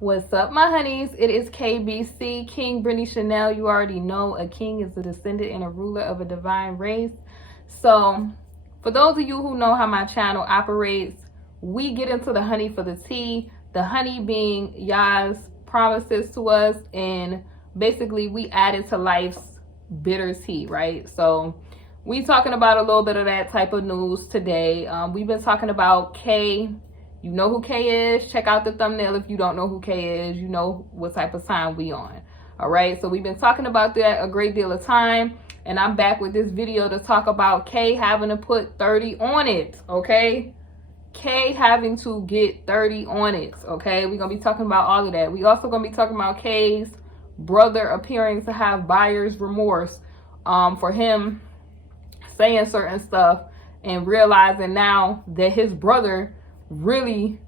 What's up, my honeys? It is KBC, KingBritneyChanel. You already know a king is a descendant and a ruler of a divine race. So, for those of you who know how my channel operates, we get into the honey for the tea. The honey being Yah's promises to us, and basically we add it to life's bitter tea, right? So, we talking about a little bit of that type of news today. We've been talking about K. You know who K is. Check out the thumbnail if you don't know who K is. You know what type of time we on. All right, so we've been talking about that a great deal of time, and I'm back with this video to talk about K having to put 30 on it, okay? K having to get 30 on it, okay? We're going to be talking about all of that. We also going to be talking about K's brother appearing to have buyer's remorse for him saying certain stuff and realizing now that his brother really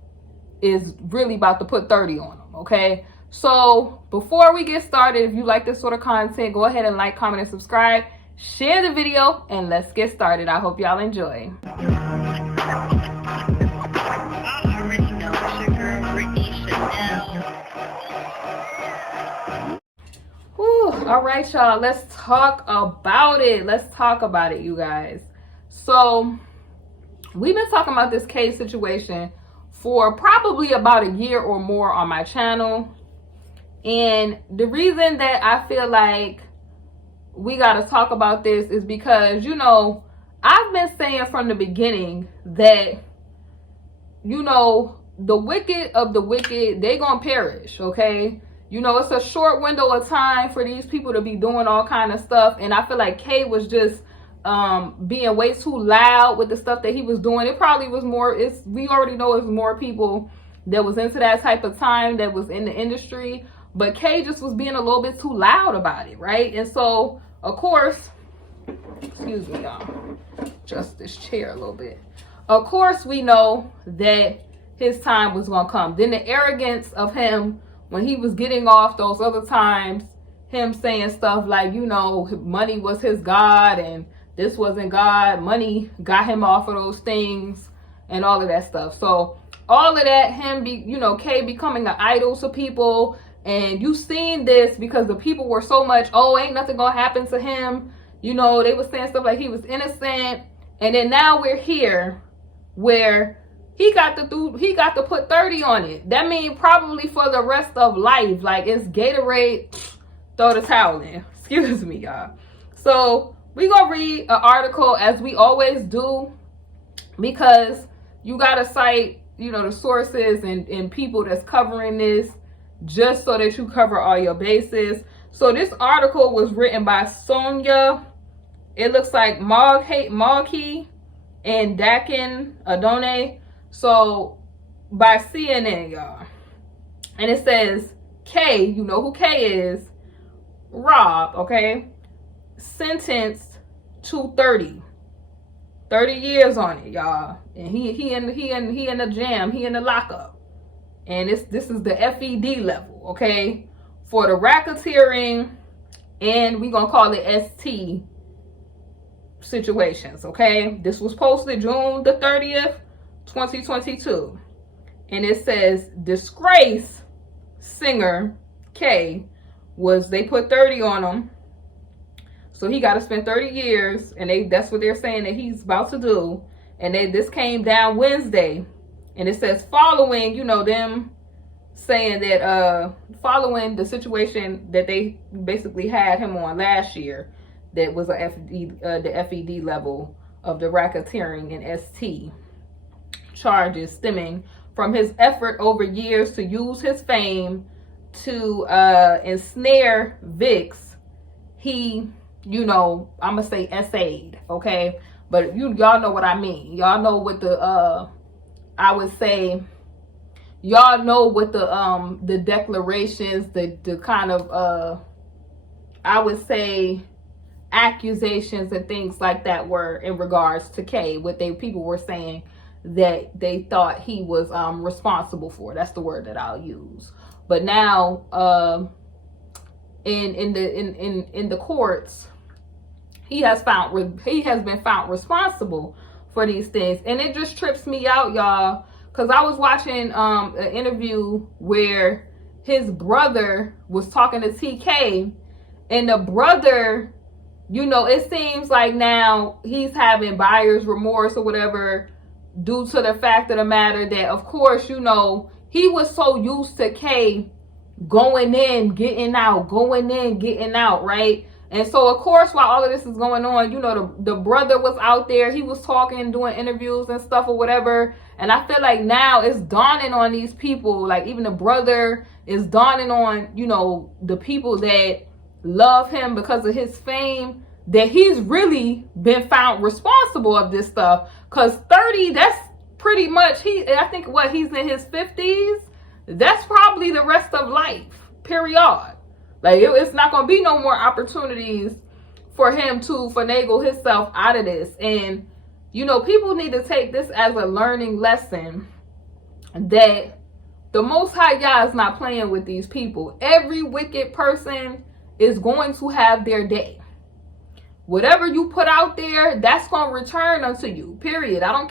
about to put 30 on them. Okay, so before we get started, if you like this sort of content, go ahead and like, comment, and subscribe, share the video, and let's get started. I hope y'all enjoy. All right, y'all, let's talk about it. You guys, so we've been talking about this case situation for probably about a year or more on my channel. And the reason that I feel like we got to talk about this is because, you know, I've been saying from the beginning that, you know, the wicked of the wicked, they gonna perish, okay? You know, it's a short window of time for these people to be doing all kind of stuff. And I feel like K was just being way too loud with the stuff that he was doing. It probably was more, we already know it's more people that was into that type of time that was in the industry, but K just was being a little bit too loud about it, right? And so, of course, excuse me, y'all, adjust this chair a little bit. Of course, we know that his time was gonna come. Then the arrogance of him when he was getting off those other times, him saying stuff like, you know, money was his God and this wasn't God. Money got him off of those things and all of that stuff. So all of that, K becoming an idol to people. And you seen this because the people were so much, oh, ain't nothing gonna happen to him. You know, they were saying stuff like he was innocent. And then now we're here where he got to put 30 on it. That means probably for the rest of life. Like, it's Gatorade, throw the towel in. Excuse me, y'all. So we gonna read an article as we always do, because you gotta cite, you know, the sources and people that's covering this, just so that you cover all your bases. So this article was written by Sonia, it looks like Malki and Dakin Adone. So by CNN, y'all. And it says K, you know who K is, Rob, okay, sentenced to 30 years on it, y'all. And he in the jam, he in the lockup. And this is the FED level, okay, for the racketeering, and we gonna call it ST situations, okay? This was posted June the 30th, 2022. And it says disgrace singer K they put 30 on him. So he got to spend 30 years, and that's what they're saying that he's about to do. And this came down Wednesday, and it says following, you know, them saying that following the situation that they basically had him on last year, that was the FED level of the racketeering and ST charges stemming from his effort over years to use his fame to ensnare VIX. He, you know, I'm gonna say essayed, okay, but y'all know what I mean. Y'all know what the I would say, y'all know what the declarations, the kind of I would say accusations and things like that were in regards to K, what people were saying that they thought he was responsible for. That's the word that I'll use. But now in the courts, he has been found responsible for these things. And it just trips me out, y'all, because I was watching an interview where his brother was talking to TK, and the brother, you know, it seems like now he's having buyer's remorse or whatever, due to the fact of the matter that, of course, you know, he was so used to K going in, getting out, going in, getting out, right? And so, of course, while all of this is going on, you know, the brother was out there. He was talking, doing interviews and stuff or whatever. And I feel like now it's dawning on these people, like even the brother is dawning on, you know, the people that love him because of his fame, that he's really been found responsible of this stuff. Because 30, that's pretty much, I think what, he's in his 50s? That's probably the rest of life, period. Like, it's not going to be no more opportunities for him to finagle himself out of this. And, you know, people need to take this as a learning lesson that the Most High Yah is not playing with these people. Every wicked person is going to have their day. Whatever you put out there, that's going to return unto you, period. I don't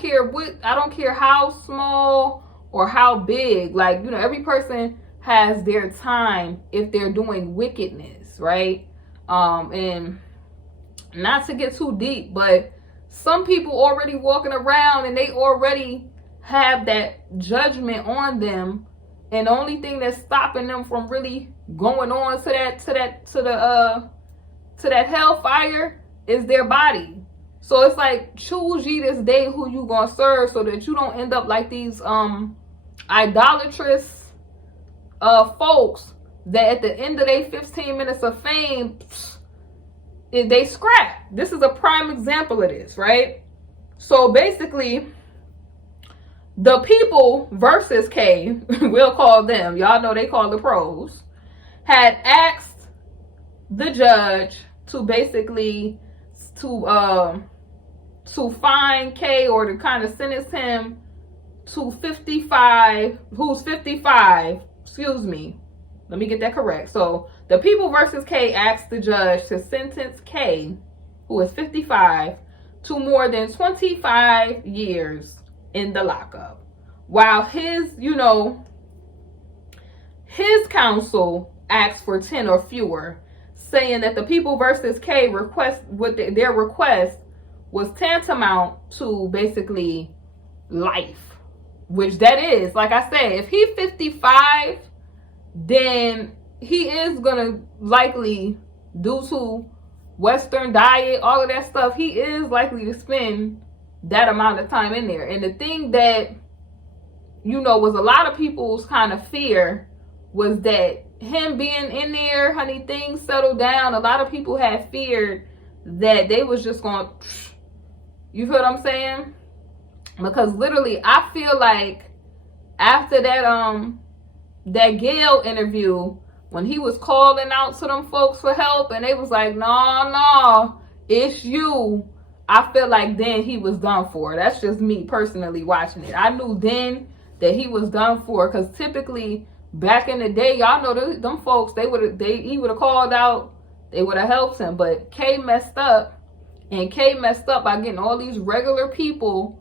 care how small or how big. Like, you know, every person has their time if they're doing wickedness, right? And not to get too deep, but some people already walking around and they already have that judgment on them, and the only thing that's stopping them from really going on to that hellfire is their body. So it's like, choose ye this day who you gonna serve, so that you don't end up like these idolatrous folks that at the end of their 15 minutes of fame, they scrap. This is a prime example of this, right? So basically, the people versus K, we'll call them, y'all know they call the pros, had asked the judge to basically to fine K, or to kind of sentence him to 55, who's 55, excuse me, let me get that correct. So the people versus K asked the judge to sentence K, who is 55, to more than 25 years in the lockup, while his, you know, his counsel asked for 10 or fewer, saying that the people versus K request, their request was tantamount to basically life, which that is, like I said, if he's 55, then he is gonna likely, due to Western diet, all of that stuff, he is likely to spend that amount of time in there. And the thing that, you know, was a lot of people's kind of fear was that him being in there, honey, things settled down. A lot of people had feared that they was just going, you feel what I'm saying? Because literally, I feel like after that Gail interview, when he was calling out to them folks for help, and they was like, no, it's you, I feel like then he was done for. That's just me personally watching it. I knew then that he was done for, because typically back in the day, y'all know them folks, he would have called out, they would have helped him. But K messed up, and K messed up by getting all these regular people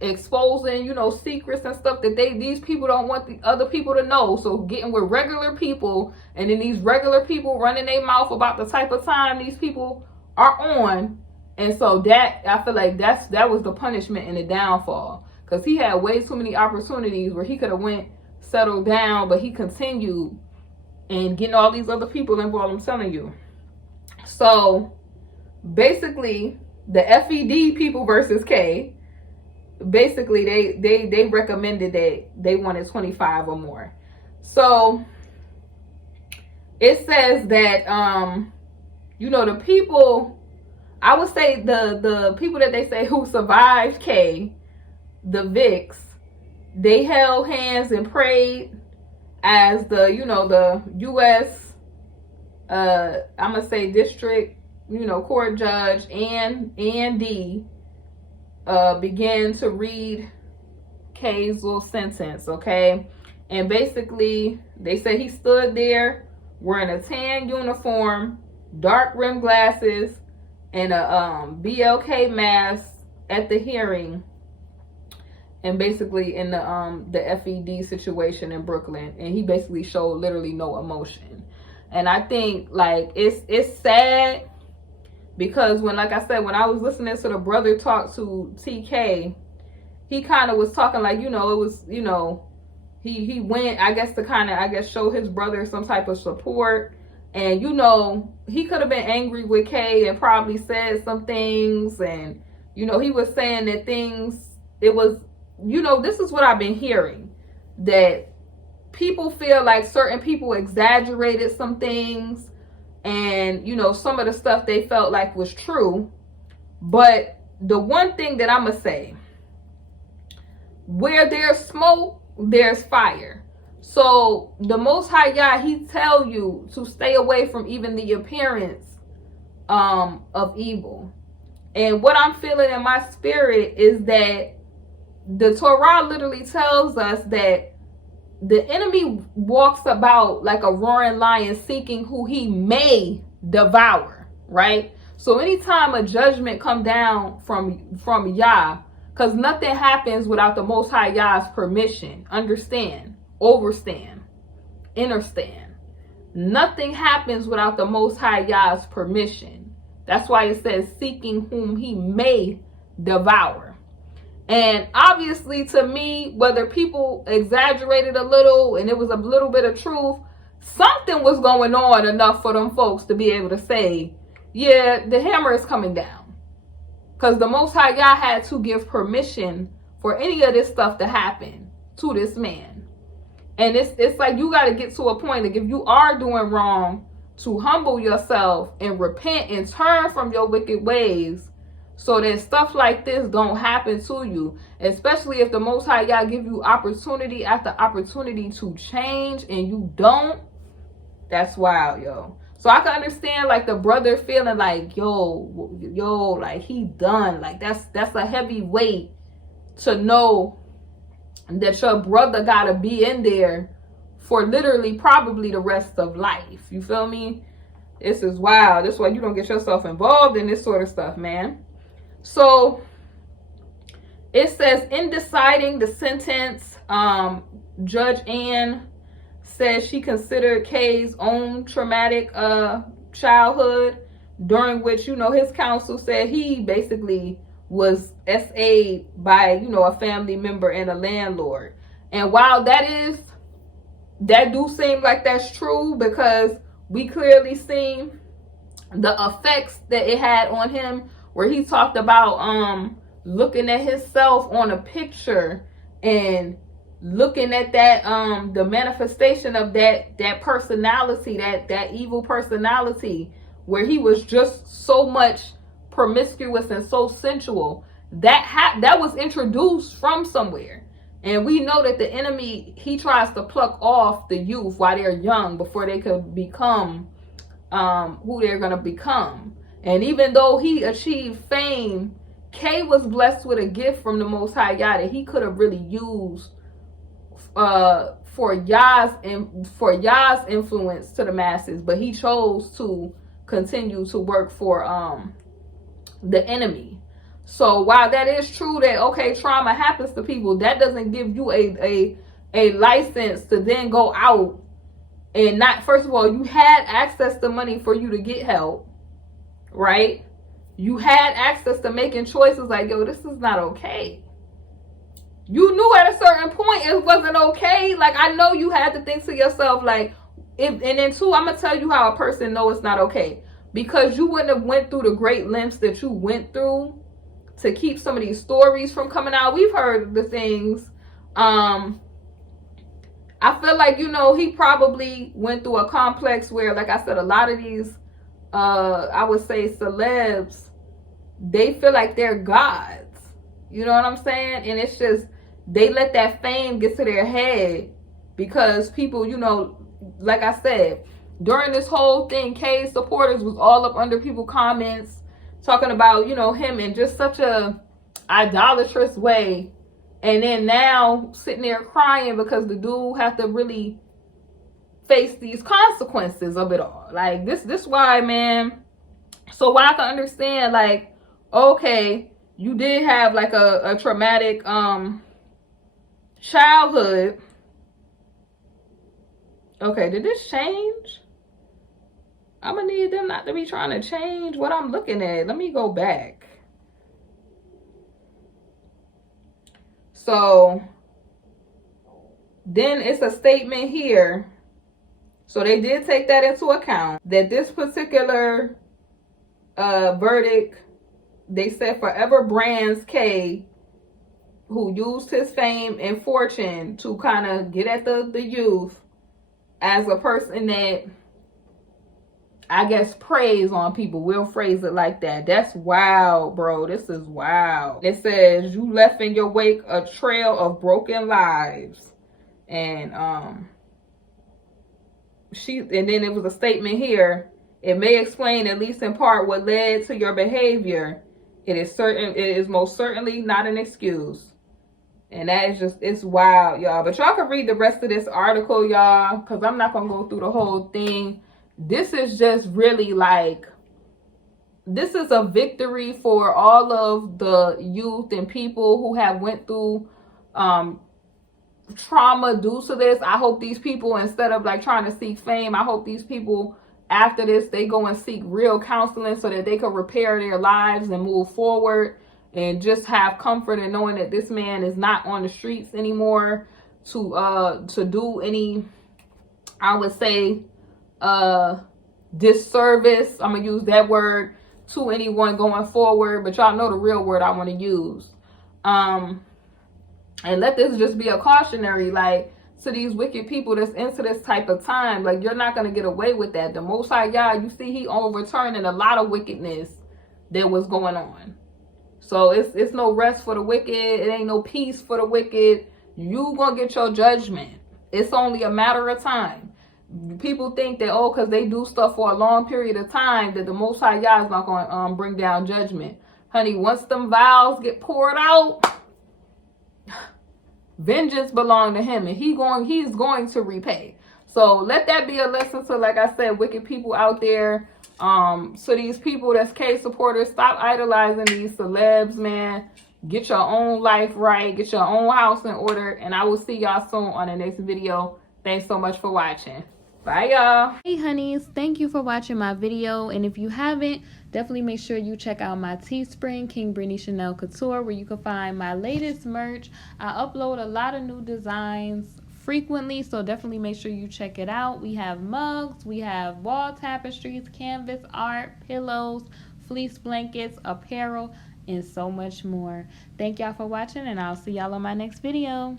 exposing, you know, secrets and stuff that these people don't want the other people to know. So getting with regular people, and then these regular people running their mouth about the type of time these people are on. And so that, I feel like that was the punishment and the downfall, because he had way too many opportunities where he could have went settled down, but he continued and getting all these other people involved, I'm telling you. So basically, the FED people versus K, basically they recommended that they wanted 25 or more. So it says that you know, the people, I would say the people that they say who survived K, the Vicks, they held hands and prayed as the, you know, the U.S. I'm gonna say district, you know, court judge and D began to read K's little sentence, okay? And basically, they said he stood there wearing a tan uniform, dark rimmed glasses, and a BLK mask at the hearing. and basically in the FED situation in Brooklyn, and he basically showed literally no emotion. And I think like it's sad, because when, like I said, when I was listening to the brother talk to TK, he kind of was talking like, it was, he went, I guess, to kind of, show his brother some type of support. And, he could have been angry with Kay and probably said some things. And, he was saying that things, it was, this is what I've been hearing, that people feel like certain people exaggerated some things, and some of the stuff they felt like was true. But the one thing that I'm gonna say, where there's smoke, there's fire. So the Most High God, he tell you to stay away from even the appearance of evil. And what I'm feeling in my spirit is that the Torah literally tells us that the enemy walks about like a roaring lion, seeking who he may devour, right? So anytime a judgment come down from Yah, because nothing happens without the Most High Yah's permission. Understand, overstand, understand. Nothing happens without the Most High Yah's permission. That's why it says seeking whom he may devour. And obviously, to me, whether people exaggerated a little and it was a little bit of truth, something was going on enough for them folks to be able to say, yeah, the hammer is coming down. Because the Most High God had to give permission for any of this stuff to happen to this man. And it's like you got to get to a point, like, if you are doing wrong, to humble yourself and repent and turn from your wicked ways, so that stuff like this don't happen to you. Especially if the Most High God give you opportunity after opportunity to change and you don't. That's wild, yo. So I can understand like the brother feeling like, yo, like he done. Like that's a heavy weight to know that your brother gotta be in there for literally probably the rest of life. You feel me? This is wild. That's why you don't get yourself involved in this sort of stuff, man. So it says, in deciding the sentence, Judge Ann says she considered Kay's own traumatic childhood, during which, his counsel said he basically was SA'd by, a family member and a landlord. And while that do seem like that's true, because we clearly seen the effects that it had on him, where he talked about looking at himself on a picture and looking at that the manifestation of that personality, that evil personality, where he was just so much promiscuous and so sensual. That was introduced from somewhere. And we know that the enemy, he tries to pluck off the youth while they're young, before they could become who they're going to become. And even though he achieved fame, Kay was blessed with a gift from the Most High God that he could have really used for Yah's influence to the masses. But he chose to continue to work for the enemy. So while that is true that, okay, trauma happens to people, that doesn't give you a license to then go out and not, first of all, you had access to money for you to get help, right? You had access to making choices like, yo, this is not okay. You knew at a certain point it wasn't okay. Like, I know you had to think to yourself, like, and then two, I'm going to tell you how a person knows it's not okay. Because you wouldn't have went through the great lengths that you went through to keep some of these stories from coming out. We've heard the things. I feel like, he probably went through a complex where, like I said, a lot of these, I would say celebs, they feel like they're gods. You know what I'm saying? And it's just, they let that fame get to their head because people, like I said, during this whole thing, Kay's supporters was all up under people comments talking about, him in just such a idolatrous way. And then now sitting there crying because the dude have to really face these consequences of it all. Like, this why, man. So why I can understand, like, okay, you did have like a traumatic childhood. Okay, did this change? I'm gonna need them not to be trying to change what I'm looking at. Let me go back. So then it's a statement here. So they did take that into account, that this particular verdict, they said Forever Brands K, who used his fame and fortune to kind of get at the youth as a person that, I guess, preys on people. We'll phrase it like that. That's wild, bro. This is wild. It says, you left in your wake a trail of broken lives. And then it was a statement here. It may explain, at least in part, what led to your behavior. It is most certainly not an excuse. And that is just, it's wild, y'all. But y'all can read the rest of this article, y'all, because I'm not going to go through the whole thing. This is just really like, this is a victory for all of the youth and people who have went through trauma due to this. I hope these people, instead of like trying to seek fame, I hope these people, after this, they go and seek real counseling so that they can repair their lives and move forward and just have comfort in knowing that this man is not on the streets anymore to do any, I would say, disservice, I'm gonna use that word, to anyone going forward. But y'all know the real word I want to use. And let this just be a cautionary, like, to these wicked people that's into this type of time. Like, you're not going to get away with that. The Most High God, you see, he overturning a lot of wickedness that was going on. So it's no rest for the wicked. It ain't no peace for the wicked. You going to get your judgment. It's only a matter of time. People think that, oh, because they do stuff for a long period of time, that the Most High God is not going to bring down judgment. Honey, once them vials get poured out, vengeance belongs to him, and he's going to repay. So let that be a lesson to, like I said, wicked people out there. So these people that's K supporters, stop idolizing these celebs, man. Get your own life right. Get your own house in order. And I will see y'all soon on the next video. Thanks so much for watching. Bye, y'all. Hey, honeys. Thank you for watching my video. And if you haven't, definitely make sure you check out my Teespring, KingBritneyChanel Couture, where you can find my latest merch. I upload a lot of new designs frequently, so definitely make sure you check it out. We have mugs, we have wall tapestries, canvas art, pillows, fleece blankets, apparel, and so much more. Thank y'all for watching, and I'll see y'all on my next video.